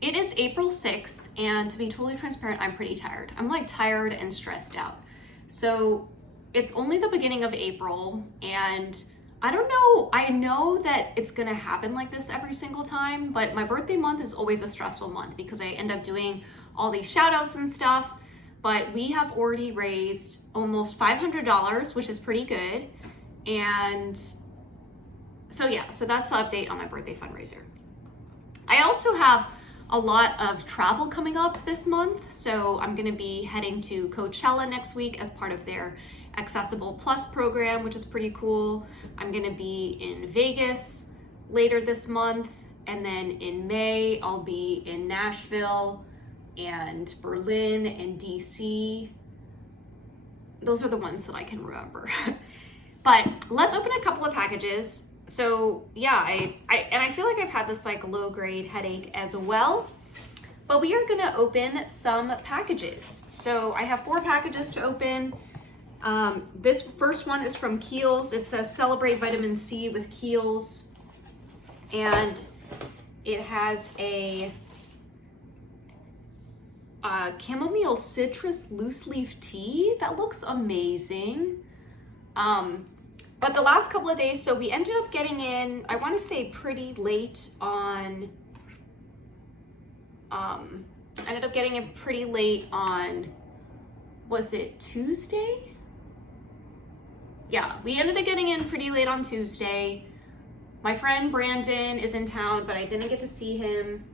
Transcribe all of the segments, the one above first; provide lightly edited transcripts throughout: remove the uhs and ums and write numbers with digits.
It is April 6th, and to be totally transparent, I'm pretty tired. I'm like tired and stressed out. So it's only the beginning of April, and I don't know, I know that it's gonna happen like this every single time, but my birthday month is always a stressful month because I end up doing all these shout outs and stuff. But we have already raised almost $500, which is pretty good. And so yeah, so that's the update on my birthday fundraiser. I also have a lot of travel coming up this month. So I'm gonna be heading to Coachella next week as part of their Accessible Plus program, which is pretty cool. I'm gonna be in Vegas later this month. And then in May, I'll be in Nashville and Berlin and DC. Those are the ones that I can remember. But let's open a couple of packages. So yeah, I feel like I've had this like low grade headache as well, but we are gonna open some packages. So I have 4 packages to open. This first one is from Kiehl's. It says celebrate vitamin C with Kiehl's. And it has a chamomile citrus loose leaf tea. That looks amazing. But the last couple of days, so we ended up getting in, I want to say pretty late on, was it Tuesday? Yeah, we ended up getting in pretty late on Tuesday. My friend Brandon is in town, but I didn't get to see him.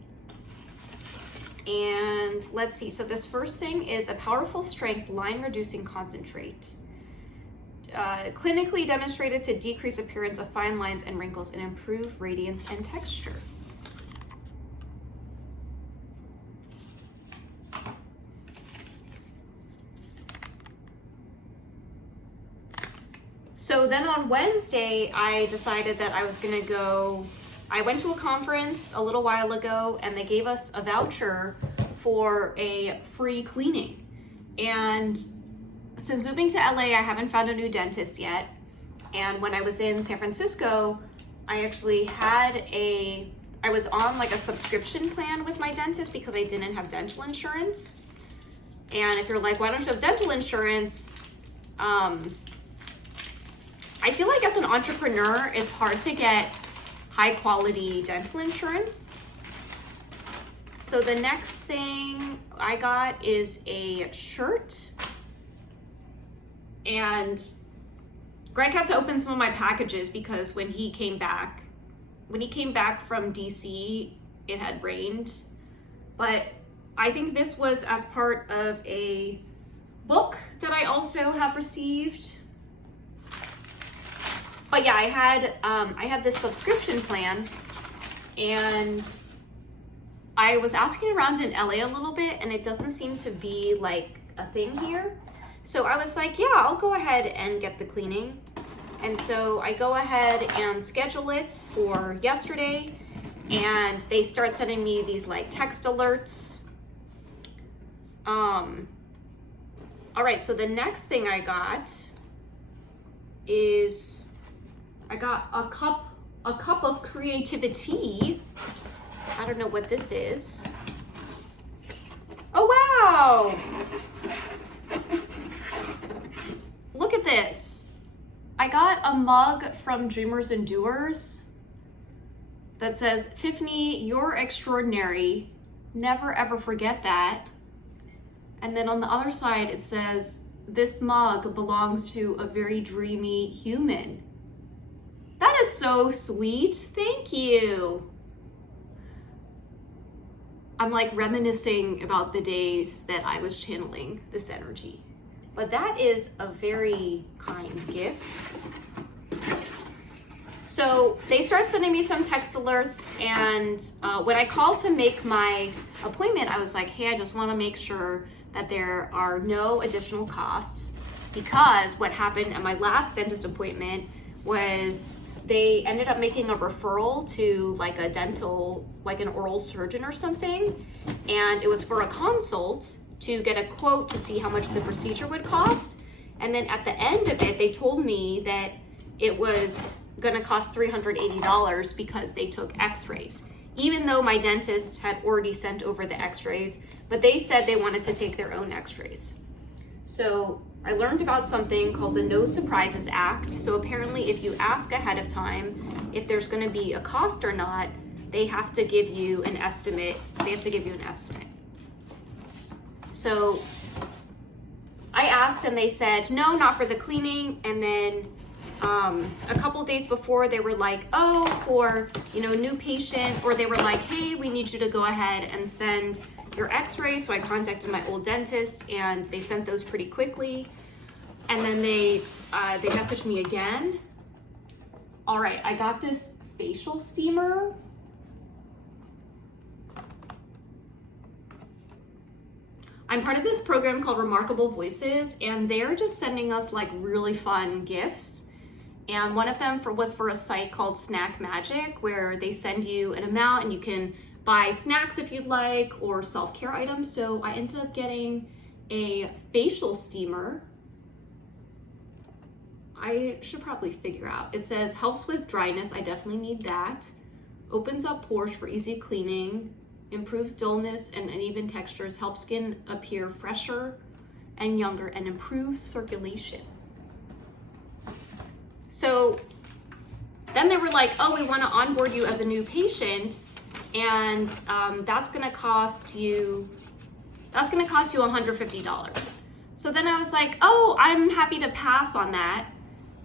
And let's see, so this first thing is a powerful strength line reducing concentrate. Clinically demonstrated to decrease appearance of fine lines and wrinkles and improve radiance and texture. So then on Wednesday, I decided that I was gonna go, I went to a conference a little while ago and they gave us a voucher for a free cleaning. And since moving to LA, I haven't found a new dentist yet. And when I was in San Francisco, I actually had I was on like a subscription plan with my dentist because I didn't have dental insurance. And if you're like, why don't you have dental insurance? I feel like as an entrepreneur, it's hard to get high quality dental insurance. So the next thing I got is a shirt. And Greg had to open some of my packages because when he came back from DC, it had rained. But I think this was as part of a book that I also have received. But yeah, I had this subscription plan, and I was asking around in LA a little bit, and it doesn't seem to be like a thing here. So I was like, yeah, I'll go ahead and get the cleaning. And so I go ahead and schedule it for yesterday, and they start sending me these like text alerts. All right, so the next thing I got is I got a cup of creativity. I don't know what this is. Oh, wow. Look at this. I got a mug from Dreamers and Doers that says, Tiffany, you're extraordinary. Never ever forget that. And then on the other side, it says, this mug belongs to a very dreamy human. That is so sweet. Thank you. I'm like reminiscing about the days that I was channeling this energy. But that is a very kind gift. So they start sending me some text alerts, and when I called to make my appointment, I was like, hey, I just want to make sure that there are no additional costs, because what happened at my last dentist appointment was they ended up making a referral to like a dental, like an oral surgeon or something, and it was for a consult to get a quote to see how much the procedure would cost. And then at the end of it, they told me that it was gonna cost $380 because they took x-rays. even though my dentist had already sent over the x-rays, but they said they wanted to take their own x-rays. So I learned about something called the No Surprises Act. So apparently if you ask ahead of time if there's gonna be a cost or not, they have to give you an estimate. So I asked and they said, no, not for the cleaning. And then a couple days before they were like, oh, for, new patient, or they were like, hey, we need you to go ahead and send your x-rays. So I contacted my old dentist and they sent those pretty quickly. And then they messaged me again. All right, I got this facial steamer. I'm part of this program called Remarkable Voices, and they're just sending us like really fun gifts. And one of them was for a site called Snack Magic, where they send you an amount and you can buy snacks if you'd like, or self-care items. So I ended up getting a facial steamer. I should probably figure out. It says helps with dryness. I definitely need that. Opens up pores for easy cleaning. Improves dullness and uneven textures. Helps skin appear fresher and younger, and improves circulation. So then they were like, oh, we want to onboard you as a new patient, and that's gonna cost you $150. So then I was like, oh, I'm happy to pass on that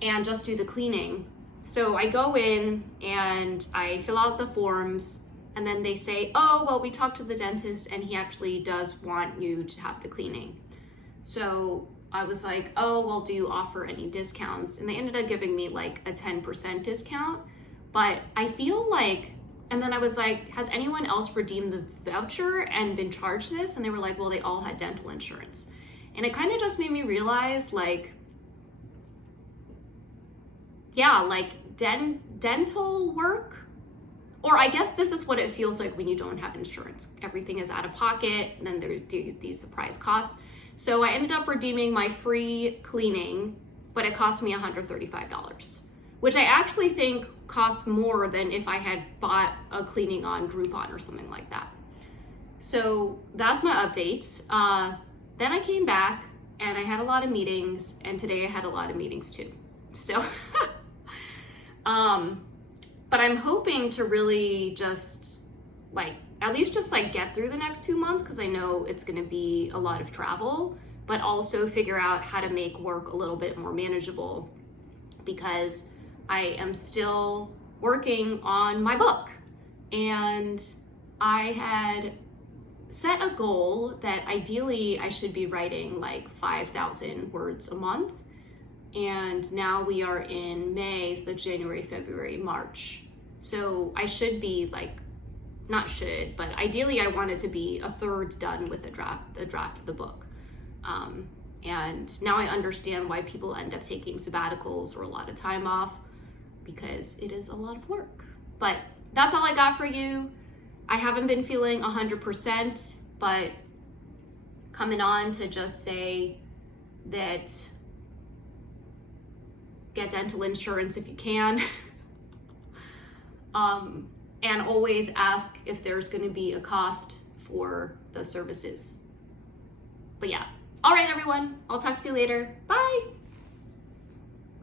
and just do the cleaning. So I go in and I fill out the forms, and then they say, oh, well, we talked to the dentist and he actually does want you to have the cleaning. So I was like, oh, well, do you offer any discounts? And they ended up giving me like a 10% discount. But I feel like, and then I was like, has anyone else redeemed the voucher and been charged this? And they were like, well, they all had dental insurance. And it kind of just made me realize, like, yeah, like dental work, or I guess this is what it feels like when you don't have insurance. Everything is out of pocket, and then there are these surprise costs. So I ended up redeeming my free cleaning, but it cost me $135, which I actually think costs more than if I had bought a cleaning on Groupon or something like that. So that's my update. Then I came back and I had a lot of meetings, and today I had a lot of meetings too. So, but I'm hoping to really just at least get through the next 2 months, because I know it's going to be a lot of travel, but also figure out how to make work a little bit more manageable, because I am still working on my book, and I had set a goal that ideally I should be writing like 5,000 words a month. And now we are in May, so that's January, February, March. So I should be but ideally I wanted to be a third done with the draft of the book. And now I understand why people end up taking sabbaticals or a lot of time off, because it is a lot of work. But that's all I got for you. I haven't been feeling 100%, but coming on to just say that get dental insurance if you can. And always ask if there's going to be a cost for the services. But yeah. All right, everyone. I'll talk to you later. Bye.